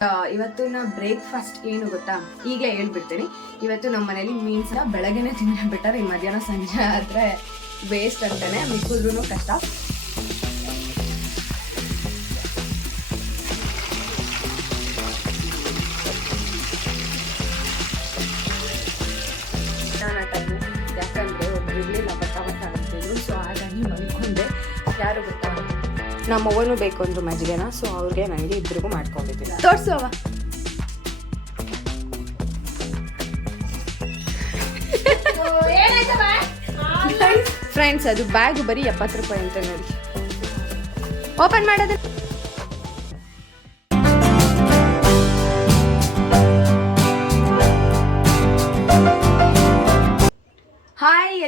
ಆ, ಇವತ್ತಿನ ಬ್ರೇಕ್ಫಾಸ್ಟ್ ಏನು ಗೊತ್ತಾ? ಈಗಲೇ ಹೇಳ್ಬಿಡ್ತೀನಿ. ಇವತ್ತು ನಮ್ಮ ಮನೇಲಿ ಮೀನ್ಸ್ನ ಬೆಳಗ್ಗೆನೆ ತಿಂದ್ರೆ ಬೆಟರ್ ಈ ಮಧ್ಯಾಹ್ನ ಸಂಜೆ ಆದರೆ ವೇಸ್ಟ್ ಅಂತಾನೆ. ಮಿಕ್ಕಿದ್ರೂ ಕಷ್ಟ. ನಮ್ಮ ಅವ್ವನು ಬೇಕು ಅಂದ್ರು ಮಜ್ಜಿಗೆನ ಸೊ ಅವ್ರಿಗೆ ನನಗೆ ಇಬ್ಬರಿಗೂ ಮಾಡ್ಕೊಂಡಿದ್ದೀನಿ ತೋರಿಸು ಅವ ಫ್ರೆಂಡ್ಸ್ ಅದು ಬ್ಯಾಗ್ ಬರೀ ಎಪ್ಪತ್ತು ರೂಪಾಯಿ ಅಂತ ನೋಡಿ. ಓಪನ್ ಮಾಡೋದು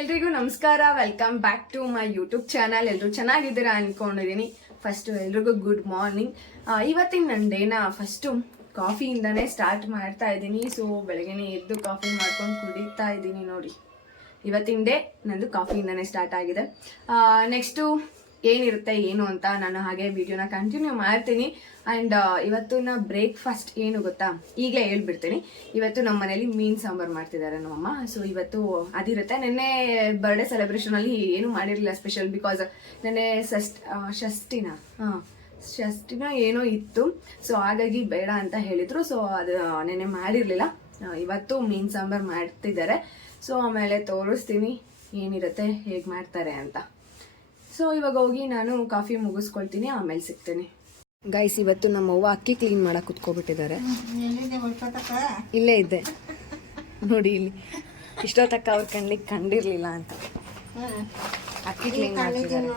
ಎಲ್ರಿಗೂ ನಮಸ್ಕಾರ. Welcome back to my YouTube channel ಎಲ್ಲರೂ ಚೆನ್ನಾಗಿದ್ದೀರಾ ಅನ್ಕೊಂಡಿದ್ದೀನಿ ಫಸ್ಟು ಎಲ್ರಿಗೂ ಗುಡ್ ಮಾರ್ನಿಂಗ್ ಇವತ್ತಿನ ನನ್ನ ಡೇನ ಫಸ್ಟು ಕಾಫಿಯಿಂದನೇ ಸ್ಟಾರ್ಟ್ ಮಾಡ್ತಾ ಇದ್ದೀನಿ. ಸೊ ಬೆಳಗ್ಗೆನೇ ಎದ್ದು ಕಾಫಿ ಮಾಡ್ಕೊಂಡು ಕುಡಿತಾ ಇದ್ದೀನಿ ನೋಡಿ. ಇವತ್ತಿನ ಡೇ ನಂದು ಕಾಫಿಯಿಂದನೇ ಸ್ಟಾರ್ಟ್ ಆಗಿದೆ. ನೆಕ್ಸ್ಟು ಏನಿರುತ್ತೆ, ಏನು ಅಂತ ನಾನು ಹಾಗೆ ವಿಡಿಯೋನ ಕಂಟಿನ್ಯೂ ಮಾಡ್ತೀನಿ. ಆ್ಯಂಡ್ ಇವತ್ತಿನ ಬ್ರೇಕ್ಫಾಸ್ಟ್ ಏನು ಗೊತ್ತಾ? ಈಗಲೇ ಹೇಳ್ಬಿಡ್ತೀನಿ. ಇವತ್ತು ನಮ್ಮ ಮನೇಲಿ ಮೀನು ಸಾಂಬಾರು ಮಾಡ್ತಿದ್ದಾರೆ ನಮ್ಮಮ್ಮ. ಸೊ ಇವತ್ತು ಅದಿರುತ್ತೆ. ನೆನ್ನೆ ಬರ್ಡೇ ಸೆಲೆಬ್ರೇಷನಲ್ಲಿ ಏನು ಮಾಡಿರಲಿಲ್ಲ ಸ್ಪೆಷಲ್ ಬಿಕಾಸ್ ನೆನ್ನೆ ಸಷ್ಟ್ ಷಷ್ಟಿನ ಷಷ್ಟಿನ ಹಾಂ ಷಷ್ಠಿನ ಏನೋ ಇತ್ತು. ಸೊ ಹಾಗಾಗಿ ಬೇಡ ಅಂತ ಹೇಳಿದರು. ಸೊ ಅದು ನೆನ್ನೆ ಮಾಡಿರಲಿಲ್ಲ. ಇವತ್ತು ಮೀನು ಸಾಂಬಾರು ಮಾಡ್ತಿದ್ದಾರೆ. ಸೊ ಆಮೇಲೆ ತೋರಿಸ್ತೀನಿ ಏನಿರುತ್ತೆ, ಹೇಗೆ ಮಾಡ್ತಾರೆ ಅಂತ. ಸೊ ಇವಾಗ ಹೋಗಿ ನಾನು ಕಾಫಿ ಮುಗಿಸ್ಕೊಳ್ತೀನಿ ಆಮೇಲೆ ಸಿಗ್ತೀನಿ. ಗೈಸ್ ಇವತ್ತು ನಮ್ಮ ಅವ್ವ ಅಕ್ಕಿ ಕ್ಲೀನ್ ಮಾಡಕ್ ಕುತ್ಕೊಬಿಟ್ಟಿದ್ದಾರೆ. ಇಲ್ಲೇ ಇದ್ದೆ ನೋಡಿ ಇಲ್ಲಿ. ಇಷ್ಟೊತ್ತಕ್ಕ ಅವ್ರ ಕಣ್ಣಿಗೆ ಕಂಡಿರ್ಲಿಲ್ಲ ಅಂತ. ಅಕ್ಕಿ ಕ್ಲೀನ್ ಮಾಡ್ತಿದ್ದಾರೆ.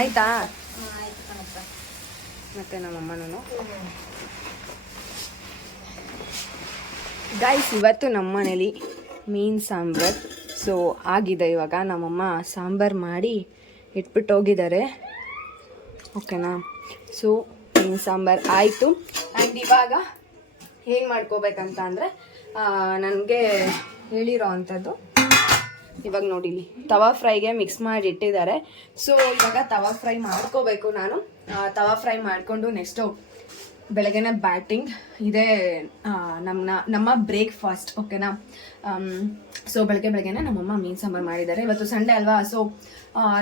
ಆಯ್ತಾ? ಮತ್ತೆ ನಮ್ಮಮ್ಮನೂ ಗೈಸ್ ಇವತ್ತು ನಮ್ಮ ಮನೇಲಿ ಮೀನು ಸಾಂಬಾರ್. ಸೊ ಆಗಿದೆ ಇವಾಗ. ನಮ್ಮಮ್ಮ ಸಾಂಬಾರು ಮಾಡಿ ಇಟ್ಬಿಟ್ಟು ಹೋಗಿದ್ದಾರೆ. ಓಕೆನಾ ಸೊ ಮೀನು ಸಾಂಬಾರು ಆಯಿತು. ಆ್ಯಂಡ್ ಇವಾಗ ಏನು ಮಾಡ್ಕೋಬೇಕಂತ ಅಂದರೆ ನನಗೆ ಹೇಳಿರೋ ಅಂಥದ್ದು. ಇವಾಗ ನೋಡಿಲಿ ತವಾ ಫ್ರೈಗೆ ಮಿಕ್ಸ್ ಮಾಡಿ ಇಟ್ಟಿದ್ದಾರೆ. ಸೊ ಇವಾಗ ತವಾ ಫ್ರೈ ಮಾಡ್ಕೋಬೇಕು ನಾನು. ತವಾ ಫ್ರೈ ಮಾಡಿಕೊಂಡು ನೆಕ್ಸ್ಟು ಬೆಳಗ್ಗೆನೆ ಬ್ಯಾಟಿಂಗ್ ಇದೇ ನಮ್ಮನ್ನ ನಮ್ಮ ಬ್ರೇಕ್ಫಾಸ್ಟ್, ಓಕೆನಾ? ಸೊ ಬೆಳಗ್ಗೆ ಬೆಳಗ್ಗೆನೆ ನಮ್ಮಮ್ಮ ಮೀನು ಸಾಂಬಾರು ಮಾಡಿದ್ದಾರೆ. ಇವತ್ತು ಸಂಡೇ ಅಲ್ವಾ ಸೊ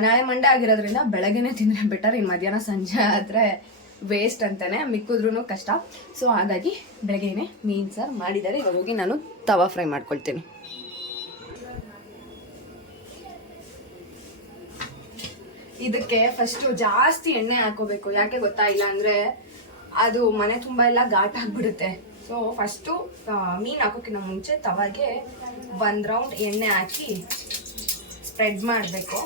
ನಾಳೆ ಮಂಡೆ ಆಗಿರೋದ್ರಿಂದ ಬೆಳಗ್ಗೆನೆ ತಿಂದರೆ ಬೆಟರ್ ಈ ಮಧ್ಯಾಹ್ನ ಸಂಜೆ ಆದರೆ ವೇಸ್ಟ್ ಅಂತಾನೆ ಮಿಕ್ಕಿದ್ರೂ ಕಷ್ಟ. ಸೊ ಹಾಗಾಗಿ ಬೆಳಗ್ಗೆನೆ ಮೀನು ಸಾರು ಮಾಡಿದ್ದಾರೆ. ಇವಾಗ ಹೋಗಿ ನಾನು ತವಾ ಫ್ರೈ ಮಾಡ್ಕೊಳ್ತೀನಿ. ಇದಕ್ಕೆ ಫಸ್ಟ್ ಜಾಸ್ತಿ ಎಣ್ಣೆ ಹಾಕೋಬೇಕು. ಯಾಕೆ ಗೊತ್ತಾ? ಇಲ್ಲ ಅಂದ್ರೆ ಅದು ಮನೆ ತುಂಬ ಎಲ್ಲ ಘಾಟ್ ಆಗ್ಬಿಡುತ್ತೆ. ಸೊ ಫಸ್ಟು ಮೀನು ಹಾಕೋಕ್ಕಿಂತ ಮುಂಚೆ ತವಾಗೆ ಒಂದು ರೌಂಡ್ ಎಣ್ಣೆ ಹಾಕಿ ಸ್ಪ್ರೆಡ್ ಮಾಡಬೇಕು.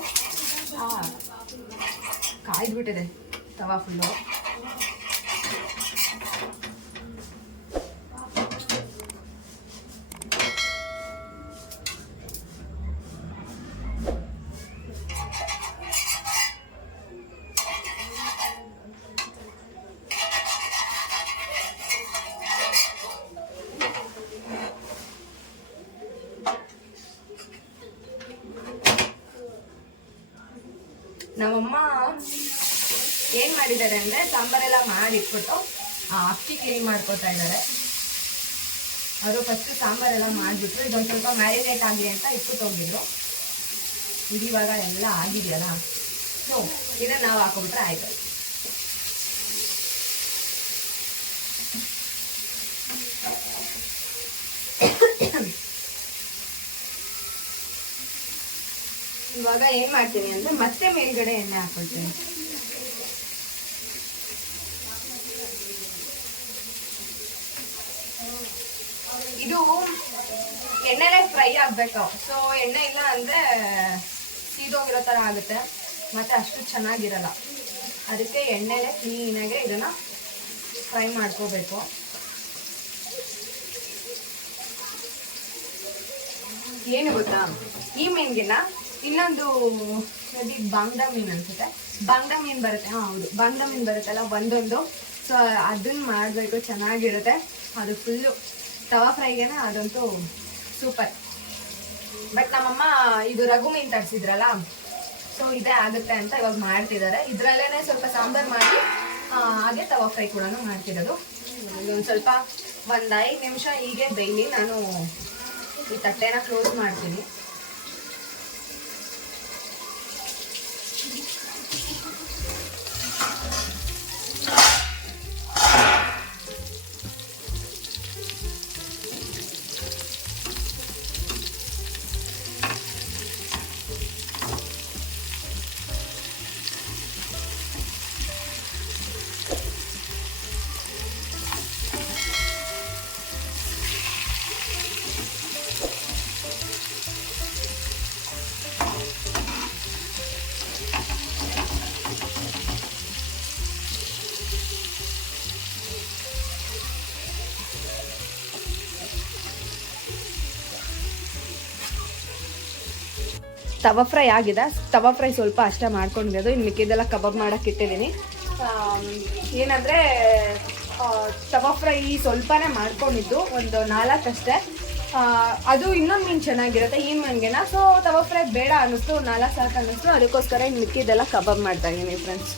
ಕಾಯ್ದ್ಬಿಟ್ಟಿದೆ ತವಾ ಫುಲ್ಲು ನಮ್ಮಮ್ಮ ಏನು ಮಾಡಿದ್ದಾರೆ ಅಂದ್ರೆ ಸಾಂಬಾರೆಲ್ಲ ಮಾಡಿಟ್ಬಿಟ್ಟು ಆ ಅಕ್ಕಿ ಕ್ಲೀನ್ ಮಾಡ್ಕೊತಾ ಇದ್ದಾರೆ. ಅವರು ಫಸ್ಟ್ ಸಾಂಬಾರೆಲ್ಲ ಮಾಡಿಬಿಟ್ಟು ಇದೊಂದು ಸ್ವಲ್ಪ ಮ್ಯಾರಿನೇಟ್ ಆಗಲಿ ಅಂತ ಇಟ್ಬಿಟ್ಟು ಹೋಗಿದ್ರು ಇವಾಗ ಎಲ್ಲ ಆಗಿದೆಯಲ್ಲ? ಸೊ ಇದನ್ನು ನಾವು ಹಾಕೊಂಡ್ರೆ ಆಯ್ತು. ಇವಾಗ ಏನ್ ಮಾಡ್ತೀನಿ ಅಂದ್ರೆ ಮತ್ತೆ ಮೇಲ್ಗಡೆ ಎಣ್ಣೆ ಹಾಕೊಳ್ತೀನಿ. ಇದು ಎಣ್ಣೆಲೆ ಫ್ರೈ ಆಗ್ಬೇಕು. ಸೊ ಎಣ್ಣೆ ಇಲ್ಲ ಅಂದ್ರೆ ಸೀದೋಗಿರೋ ತರ ಆಗುತ್ತೆ. ಮತ್ತೆ ಅಷ್ಟು ಚೆನ್ನಾಗಿರಲ್ಲ. ಅದಕ್ಕೆ ಎಣ್ಣೆಲೆ ಕ್ಲೀನಾಗೆ ಇದನ್ನ ಫ್ರೈ ಮಾಡ್ಕೋಬೇಕು. ಏನು ಗೊತ್ತಾ? ಈ ಮೀನ್ಗಿನ ಇನ್ನೊಂದು ಅದು ಬಾಂಗ್ಡಾ ಮೀನ್ ಅನ್ಸುತ್ತೆ. ಬಾಂಗ್ಡಾ ಮೀನ್ ಬರುತ್ತೆ. ಹಾ, ಹೌದು. ಬಾಂಗ್ಡಾ ಮೀನ್ ಬರುತ್ತಲ್ಲ, ಒಂದೊಂದು. ಸೊ ಅದನ್ನ ಮಾಡಬೇಕು. ಚೆನ್ನಾಗಿರುತ್ತೆ. ಅದು ಫುಲ್ಲು ತವಾ ಫ್ರೈಗೆ ಅದಂತೂ ಸೂಪರ್ ಬಟ್ ನಮ್ಮಮ್ಮ ಇದು ರಘು ಮೀನ್ ತರಿಸಿದ್ರಲ್ಲ ಸೊ ಇದೇ ಆಗುತ್ತೆ ಅಂತ ಇವಾಗ ಮಾಡ್ತಿದ್ದಾರೆ ಇದರಲ್ಲೇ ಸ್ವಲ್ಪ ಸಾಂಬಾರ್ ಮಾಡಿ ಹಾಗೆ ತವಾ ಫ್ರೈ ಕೂಡ ಮಾಡ್ತಿರೋದು. ಒಂದು ಸ್ವಲ್ಪ ಒಂದು ಐದು ನಿಮಿಷ ಹೀಗೆ ಬೇಯಲಿ ನಾನು ಈ ತಟ್ಟೆನ ಕ್ಲೋಸ್ ಮಾಡ್ತೀನಿ. ತವಾ ಫ್ರೈ ಆಗಿದೆ. ತವ ಫ್ರೈ ಸ್ವಲ್ಪ ಅಷ್ಟೇ ಮಾಡ್ಕೊಂಡಿರೋದು. ಇನ್ನು ಮಿಕ್ಕಿದ್ದೆಲ್ಲ ಕಬಾಬ್ ಮಾಡಕ್ಕೆ ಇಟ್ಟಿದ್ದೀನಿ. ಏನಂದರೆ ತವ ಫ್ರೈ ಸ್ವಲ್ಪನೇ ಮಾಡ್ಕೊಂಡಿದ್ದು. ಒಂದು ನಾಲ್ಕಷ್ಟೇ ಅಷ್ಟೇ. ಅದು ಇನ್ನೊಂದು ಮೀನು ಚೆನ್ನಾಗಿರುತ್ತೆ ಈ ಮೀನಿಗೆನ. ಸೊ ತವ ಫ್ರೈ ಬೇಡ ಅನ್ನಿಸ್ತು, ನಾಲ್ಕು ಸಾಕು ಅನ್ನಿಸ್ತು. ಅದಕ್ಕೋಸ್ಕರ ಇನ್ನು ಮಿಕ್ಕಿದ್ದೆಲ್ಲ ಕಬಾಬ್ ಮಾಡ್ತಾ ಇದ್ದೀನಿ ಫ್ರೆಂಡ್ಸ್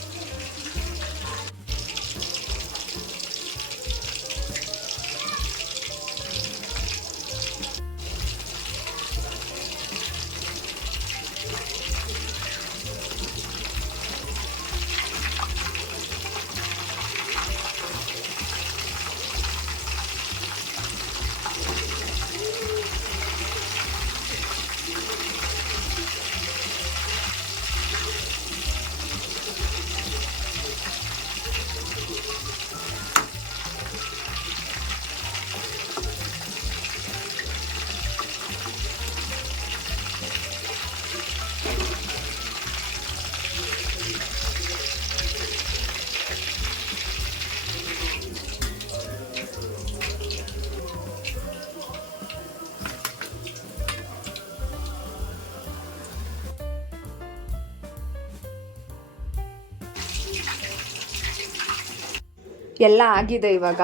ಎಲ್ಲ ಆಗಿದೆ ಇವಾಗ.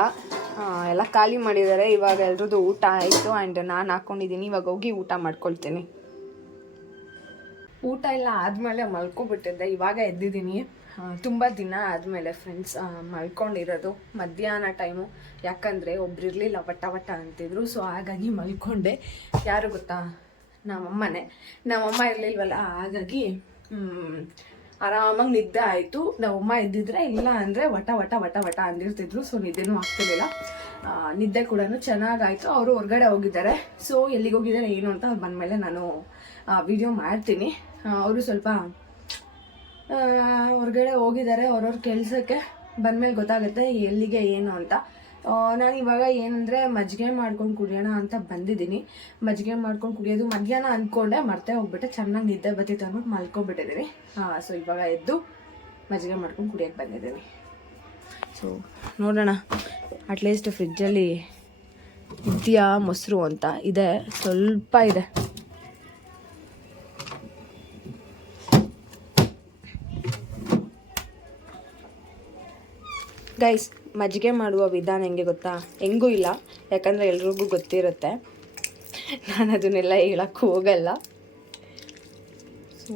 ಎಲ್ಲ ಖಾಲಿ ಮಾಡಿದ್ದಾರೆ. ಇವಾಗ ಎಲ್ರದ್ದು ಊಟ ಆಯಿತು ಆ್ಯಂಡ್ ನಾನು ಹಾಕ್ಕೊಂಡಿದ್ದೀನಿ ಇವಾಗ ಹೋಗಿ ಊಟ ಮಾಡ್ಕೊಳ್ತೀನಿ. ಊಟ ಎಲ್ಲ ಆದಮೇಲೆ ಮಲ್ಕೊಬಿಟ್ಟಿದ್ದೆ. ಇವಾಗ ಎದ್ದಿದ್ದೀನಿ. ತುಂಬ ದಿನ ಆದಮೇಲೆ ಫ್ರೆಂಡ್ಸ್ ಮಲ್ಕೊಂಡಿರೋದು. ಮಧ್ಯಾಹ್ನ ಟೈಮು ಯಾಕಂದರೆ ಒಬ್ರು ಇರಲಿಲ್ಲ ವಟ ವಟ ಅಂತಿದ್ರು. ಸೊ ಹಾಗಾಗಿ ಮಲ್ಕೊಂಡೆ. ಯಾರು ಗೊತ್ತಾ? ನಮ್ಮಮ್ಮನೇ. ನಮ್ಮಮ್ಮ ಇರಲಿಲ್ವಲ್ಲ, ಹಾಗಾಗಿ ಆರಾಮಾಗಿ ನಿದ್ದೆ ಆಯಿತು. ನಮ್ಮಮ್ಮ ಇದ್ದಿದ್ರೆ ಇಲ್ಲ ಅಂದರೆ ವಟ ವಟ ವಟ ವಟ ಅಂದಿರ್ತಿದ್ರು ಸೊ ನಿದ್ದೆನೂ ಆಗ್ತಿರ್ಲಿಲ್ಲ. ನಿದ್ದೆ ಕೂಡ ಚೆನ್ನಾಗಾಯಿತು. ಅವರು ಹೊರಗಡೆ ಹೋಗಿದ್ದಾರೆ. ಸೊ ಎಲ್ಲಿಗೆ ಹೋಗಿದ್ದಾರೆ, ಏನು ಅಂತ ಅವ್ರು ಬಂದಮೇಲೆ ನಾನು ವಿಡಿಯೋ ಮಾಡ್ತೀನಿ. ಅವರು ಸ್ವಲ್ಪ ಹೊರಗಡೆ ಹೋಗಿದ್ದಾರೆ, ಅವ್ರವ್ರ ಕೆಲಸಕ್ಕೆ. ಬಂದಮೇಲೆ ಗೊತ್ತಾಗುತ್ತೆ ಎಲ್ಲಿಗೆ, ಏನು ಅಂತ. ನಾನು ಇವಾಗ ಏನಂದರೆ ಮಜ್ಜಿಗೆ ಮಾಡ್ಕೊಂಡು ಕುಡಿಯೋಣ ಅಂತ ಬಂದಿದ್ದೀನಿ. ಮಜ್ಜಿಗೆ ಮಾಡ್ಕೊಂಡು ಕುಡಿಯೋದು ಮಧ್ಯಾಹ್ನ ಅಂದ್ಕೊಂಡೆ ಮರ್ತೆ ಹೋಗ್ಬಿಟ್ಟೆ. ಚೆನ್ನಾಗಿ ನಿದ್ದೆ ಬತ್ತಿತ್ತು ಅಂದ್ಬಿಟ್ಟು ಹಾಂ ಸೊ ಇವಾಗ ಎದ್ದು ಮಜ್ಜಿಗೆ ಮಾಡ್ಕೊಂಡು ಕುಡಿಯೋಕ್ಕೆ ಬಂದಿದ್ದೀನಿ. ಸೊ ನೋಡೋಣ. ಅಟ್ಲೀಸ್ಟ್ ಫ್ರಿಜ್ಜಲ್ಲಿ ಇದೆಯಾ ಮೊಸರು ಅಂತ? ಇದೆ. ಸ್ವಲ್ಪ ಇದೆ. ಗೈಸ್ ಮಜ್ಜಿಗೆ ಮಾಡುವ ವಿಧಾನ ಹೆಂಗೆ ಗೊತ್ತಾ? ಹೆಂಗೂ ಇಲ್ಲ. ಯಾಕಂದರೆ ಎಲ್ರಿಗೂ ಗೊತ್ತಿರುತ್ತೆ. ನಾನು ಅದನ್ನೆಲ್ಲ ಹೇಳೋಕ್ಕೂ ಹೋಗಲ್ಲ. ಸೊ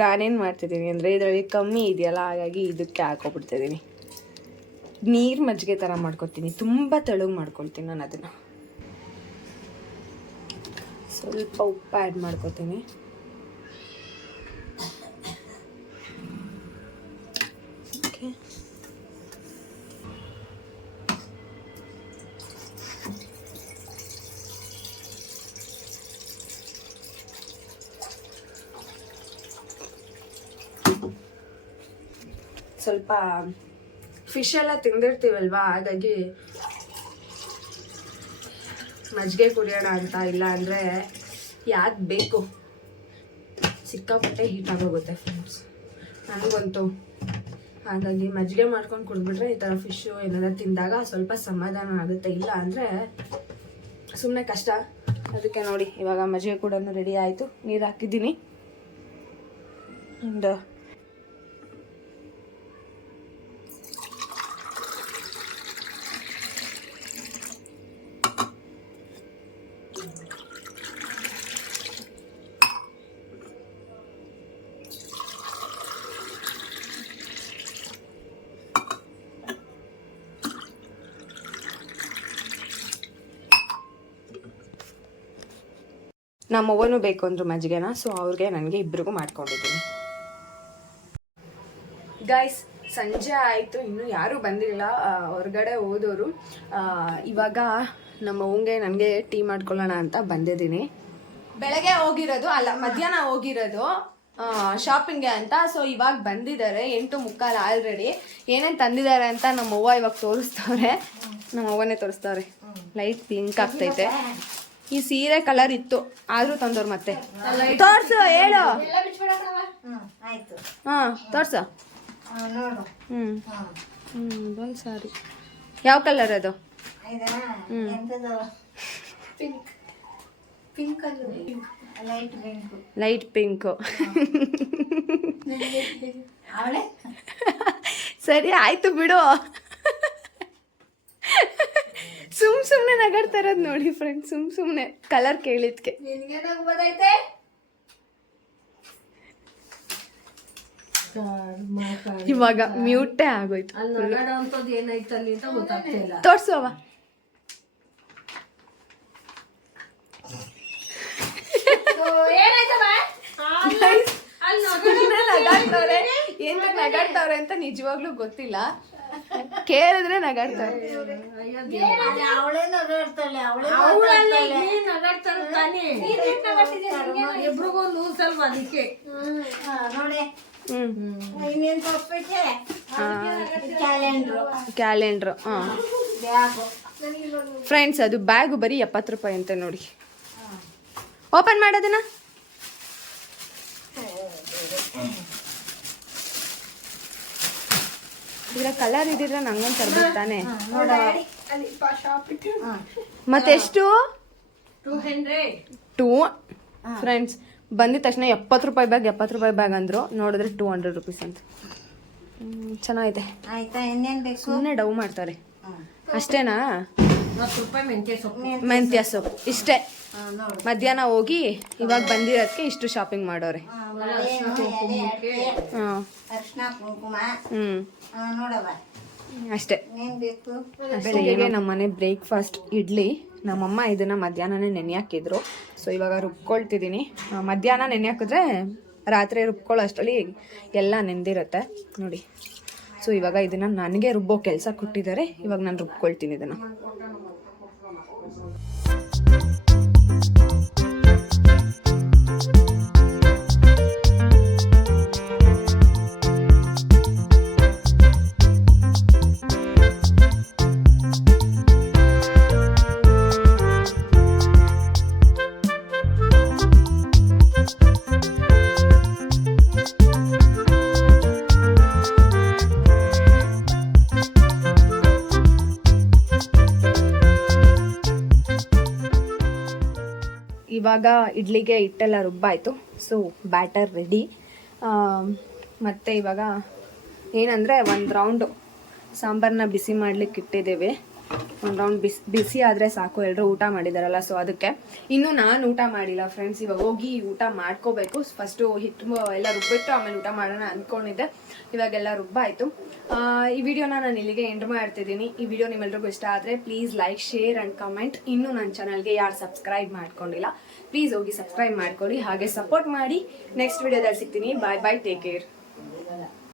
ನಾನೇನು ಮಾಡ್ತಿದ್ದೀನಿ ಅಂದರೆ ಇದರಲ್ಲಿ ಕಮ್ಮಿ ಇದೆಯಲ್ಲ, ಹಾಗಾಗಿ ಇದಕ್ಕೆ ಹಾಕೋಬಿಡ್ತಿದ್ದೀನಿ. ನೀರು ಮಜ್ಜಿಗೆ ಥರ ಮಾಡ್ಕೊತೀನಿ. ತುಂಬ ತೆಳುಗೆ ಮಾಡ್ಕೊಳ್ತೀನಿ ನಾನು ಅದನ್ನು. ಸ್ವಲ್ಪ ಉಪ್ಪು ಆ್ಯಡ್ ಮಾಡ್ಕೊತೀನಿ. ಸ್ವಲ್ಪ ಫಿಶ್ ಎಲ್ಲ ತಿಂದಿರ್ತೀವಲ್ವಾ? ಹಾಗಾಗಿ ಮಜ್ಜಿಗೆ ಕುಡಿಯೋಣ ಅಂತ ಇಲ್ಲ ಅಂದರೆ ಯಾಕೆ ಬೇಕು? ಸಿಕ್ಕಾಪಟ್ಟೆ ಹೀಟ್ ಆಗೋಗುತ್ತೆ ಫ್ರೆಂಡ್ಸ್ ನನಗಂತೂ ಹಾಗಾಗಿ ಮಜ್ಜಿಗೆ ಮಾಡ್ಕೊಂಡು ಕುಡಿದ್ಬಿಟ್ರೆ ಈ ಥರ ಫಿಶ್ಶು ಏನಾದ್ರು ತಿಂದಾಗ ಸ್ವಲ್ಪ ಸಮಾಧಾನ ಆಗುತ್ತೆ. ಇಲ್ಲ ಅಂದರೆ ಸುಮ್ಮನೆ ಕಷ್ಟ. ಅದಕ್ಕೆ ನೋಡಿ, ಇವಾಗ ಮಜ್ಜಿಗೆ ಕೂಡ ರೆಡಿ ಆಯಿತು. ನೀರು ಹಾಕಿದ್ದೀನಿ. ಆ್ಯಂಡ್ ನಮ್ಮ ಅವ್ವನೂ ಬೇಕು ಅಂದ್ರು ಮಜ್ಜಿಗೆನ ಸೊ ಅವ್ರಿಗೆ ನನಗೆ ಇಬ್ಬರಿಗೂ ಮಾಡ್ಕೊಂಡಿದ್ದೀನಿ. ಗೈಸ್ ಸಂಜೆ ಆಯಿತು, ಇನ್ನೂ ಯಾರೂ ಬಂದಿಲ್ಲ ಹೊರಗಡೆ ಹೋದವರು ಇವಾಗ ನಮ್ಮ ಅವಂಗೆ ನನಗೆ ಟೀ ಮಾಡ್ಕೊಳ್ಳೋಣ ಅಂತ ಬಂದಿದ್ದೀನಿ. ಬೆಳಗ್ಗೆ ಹೋಗಿರೋದು, ಅಲ್ಲ, ಮಧ್ಯಾಹ್ನ ಹೋಗಿರೋದು ಶಾಪಿಂಗ್ಗೆ ಅಂತ. ಸೊ ಇವಾಗ ಬಂದಿದ್ದಾರೆ, ಎಂಟು ಮುಕ್ಕಾಲು ಆಲ್ರೆಡಿ ಏನೇನು ತಂದಿದ್ದಾರೆ ಅಂತ ನಮ್ಮವ್ವ ಇವಾಗ ತೋರಿಸ್ತವ್ರೆ. ನಮ್ಮವ್ವನೇ ತೋರಿಸ್ತವ್ರೆ. ಲೈಟ್ ಪಿಂಕ್ ಆಗ್ತೈತೆ. ಈ ಸೀರೆ ಕಲರ್ ಇತ್ತು. ಆದ್ರೂ ತಂದವ್ರು ಮತ್ತೆ. ತೋರ್ಸು ಹೇಳು. ಆಯ್ತು. ಹಾ ತೋರ್ಸು. ಹ್ಮ್. ಹ್ಮ್. ಸಾರಿ. ಯಾವ ಕಲರ್ ಅದು? ಲೈಟ್ ಪಿಂಕ್ ಲೈಟ್ ಪಿಂಕು ಅವಳೆ? ಸರಿ ಆಯ್ತು ಬಿಡು. ಸುಮ್ ಸುಮ್ನೆ ನಗಾಡ್ತಾ ಇರೋದು ನೋಡಿ ಫ್ರೆಂಡ್ ಸುಮ್ ಸುಮ್ನೆ ಕಲರ್ ಕೇಳಿದ್ಕೆ. ಬದೈತೆ? ಇವಾಗ ಮ್ಯೂಟೇ ಆಗೋಯ್ತು. ತೋರ್ಸುವ ಏನಾಯ್ತು ಅಲ್ಲಿ ಅಂತ ಗೊತ್ತಾಗ್ತಿಲ್ಲ ಏನ್ ನಗಾಡ್ತವ್ರೆ ಅಂತ ನಿಜವಾಗ್ಲೂ ಗೊತ್ತಿಲ್ಲ. ಕೇಳಿದ್ರೆ ನಗಾಡ್ತಾಳೆ ಇಬ್ರಿಗೂ ಅದಕ್ಕೆ? ಕ್ಯಾಲೆಂಡ್ರು ಹಾಂ ಹಾ. ಬ್ಯಾಗು. ಫ್ರೆಂಡ್ಸ್ ಅದು ಬ್ಯಾಗು ಬರೀ ಎಪ್ಪತ್ತು ರೂಪಾಯಿ ಅಂತ ನೋಡಿ. ಓಪನ್ ಮಾಡೋದನ್ನ ಇದ್ರ ಕಲರ್ ಇದ್ರೆ ನಂಗೊಂದು ತರ್ಬಿಡ್ತಾನೆ ತಾನೆ? ಮತ್ತೆಷ್ಟು? ಟೂ ಫ್ರೆಂಡ್ಸ್ ಬಂದಿದ ತಕ್ಷಣ ಎಪ್ಪತ್ತು ರೂಪಾಯಿ ಬ್ಯಾಗ್ ಎಪ್ಪತ್ತು ರೂಪಾಯಿ ಬ್ಯಾಗ್ ಅಂದ್ರು. ನೋಡಿದ್ರೆ ಟೂ ಹಂಡ್ರೆಡ್ ರುಪೀಸ್ ಅಂತ. ಚೆನ್ನಾಗಿದೆ. ಆಯ್ತಾ ಇನ್ನೇನ್ ಬೇಕು? ಸುಮ್ಮನೆ ಡವ್ ಮಾಡ್ತಾರೆ. ಅಷ್ಟೇನಾ? ಮೆಂತ್ಯ ಸೊಪ್ಪು. ಮೆಂತ್ಯ ಸೊಪ್ಪು. ಇಷ್ಟೇ. ಮಧ್ಯಾಹ್ನ ಹೋಗಿ ಇವಾಗ ಬಂದಿರೋದಕ್ಕೆ ಇಷ್ಟು ಶಾಪಿಂಗ್ ಮಾಡೋರೆ. ಅರ್ಶಿನ ಕುಂಕುಮ. ಅಷ್ಟೇ. ಬೆಳಿಗ್ಗೆ ನಮ್ಮ ಮನೆ ಬ್ರೇಕ್ಫಾಸ್ಟ್ ಇಡ್ಲಿ. ನಮ್ಮಮ್ಮ ಇದನ್ನ ಮಧ್ಯಾಹ್ನನೇ ನೆನೆ ಹಾಕಿದ್ರು ಸೊ ಇವಾಗ ರುಬ್ಕೊಳ್ತಿದ್ದೀನಿ ಮಧ್ಯಾಹ್ನ ನೆನೆಯಾಕಿದ್ರೆ ರಾತ್ರಿ ರುಬ್ಕೊಳ್ಳೋ ಅಷ್ಟರಲ್ಲಿ ಎಲ್ಲ ನೆಂದಿರುತ್ತೆ. ನೋಡಿ. ಸೊ ಇವಾಗ ಇದನ್ನ ನನಗೆ ರುಬ್ಬೋ ಕೆಲಸ ಕೊಟ್ಟಿದ್ದಾರೆ. ಇವಾಗ ನಾನು ರುಬ್ಕೊಳ್ತೀನಿ ಇದನ್ನು. ಇವಾಗ ಇಡ್ಲಿಗೆ ಹಿಟ್ಟೆಲ್ಲ ರುಬ್ಬಾಯಿತು. ಸೊ ಬ್ಯಾಟರ್ ರೆಡಿ ಮತ್ತು ಇವಾಗ ಏನಂದರೆ ಒಂದು ರೌಂಡು ಸಾಂಬಾರನ್ನ ಬಿಸಿ ಮಾಡ್ಲಿಕ್ಕೆ ಇಟ್ಟಿದ್ದೇವೆ ಒಂದು ರೌಂಡ್ ಬಿಸಿ ಬಿಸಿ ಆದರೆ ಸಾಕು ಎಲ್ಲರೂ ಊಟ ಮಾಡಿದಾರಲ್ಲ ಸೊ ಅದಕ್ಕೆ. ಇನ್ನೂ ನಾನು ಊಟ ಮಾಡಿಲ್ಲ ಫ್ರೆಂಡ್ಸ್ ಇವಾಗ ಹೋಗಿ ಊಟ ಮಾಡ್ಕೋಬೇಕು. ಫಸ್ಟು ಹಿಟ್ಟು ಎಲ್ಲ ರುಬ್ಬಿಟ್ಟು ಆಮೇಲೆ ಊಟ ಮಾಡೋಣ ಅಂದ್ಕೊಂಡಿದ್ದೆ ಇವಾಗೆಲ್ಲ ರುಬ್ಬಾಯಿತು. ಈ ವಿಡಿಯೋನ ನಾನು ಇಲ್ಲಿಗೆ ಎಂಡ್ ಮಾಡ್ತಿದ್ದೀನಿ. ಈ ವಿಡಿಯೋ ನಿಮ್ಮೆಲ್ರಿಗೂ ಇಷ್ಟ ಆದರೆ please like share and comment ಇನ್ನೂ ನನ್ನ ಚಾನಲ್ಗೆ ಯಾರು ಸಬ್ಸ್ಕ್ರೈಬ್ ಮಾಡ್ಕೊಂಡಿಲ್ಲ ಪ್ಲೀಸ್ ಹೋಗಿ ಸಬ್ಸ್ಕ್ರೈಬ್ ಮಾಡ್ಕೊಳ್ಳಿ. ಹಾಗೆ ಸಪೋರ್ಟ್ ಮಾಡಿ. ನೆಕ್ಸ್ಟ್ ವಿಡಿಯೋದಲ್ಲಿ ಸಿಗ್ತೀನಿ. ಬಾಯ್ ಬಾಯ್ ಟೇಕ್ ಕೇರ್